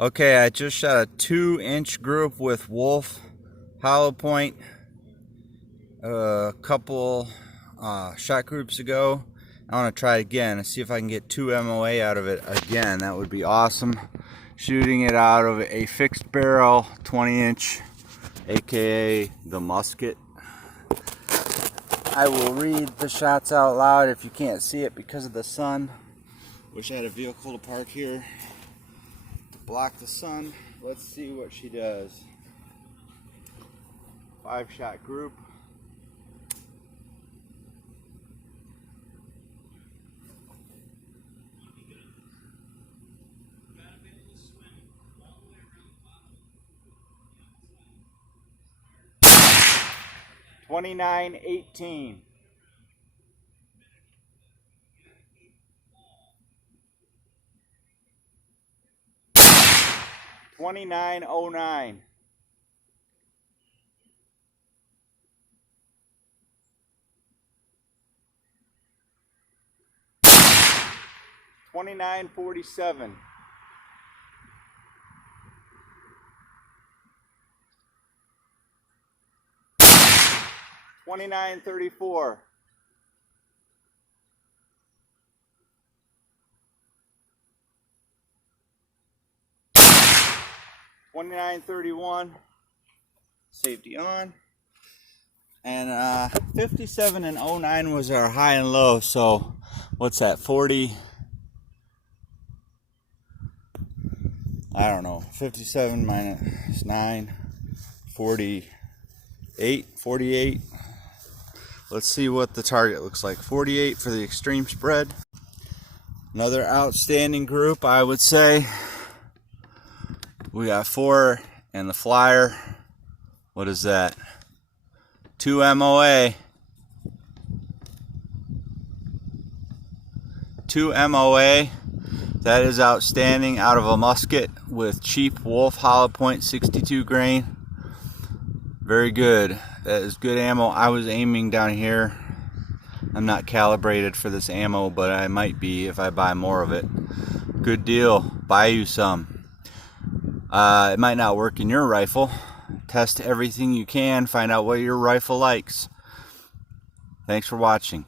Okay, I just shot a 2-inch group with Wolf hollow point a couple shot groups ago. I want to try it again and see if I can get 2 MOA out of it again. That would be awesome. Shooting it out of a fixed barrel 20-inch, aka the musket. I will read the shots out loud if you can't see it because of the sun. Wish I had a vehicle to park here to block the sun. Let's see what she does. 5-shot group. $29.18. $29.09. $29.47. $29.34. $29.31. Safety on. And 57 and 09 was our high and low. So what's that? 40. I don't know. 57 minus 9. 48. 48. Let's see what the target looks like. 48 for the extreme spread. Another outstanding group, I would say. We got 4 and the flyer. What is that? 2 MOA. 2 MOA. That is outstanding out of a musket with cheap Wolf hollow point 62 grain. Very good. That is good ammo. I was aiming down here. I'm not calibrated for this ammo, but I might be if I buy more of it. Good deal. Buy you some. It might not work in your rifle. Test everything you can. Find out what your rifle likes. Thanks for watching.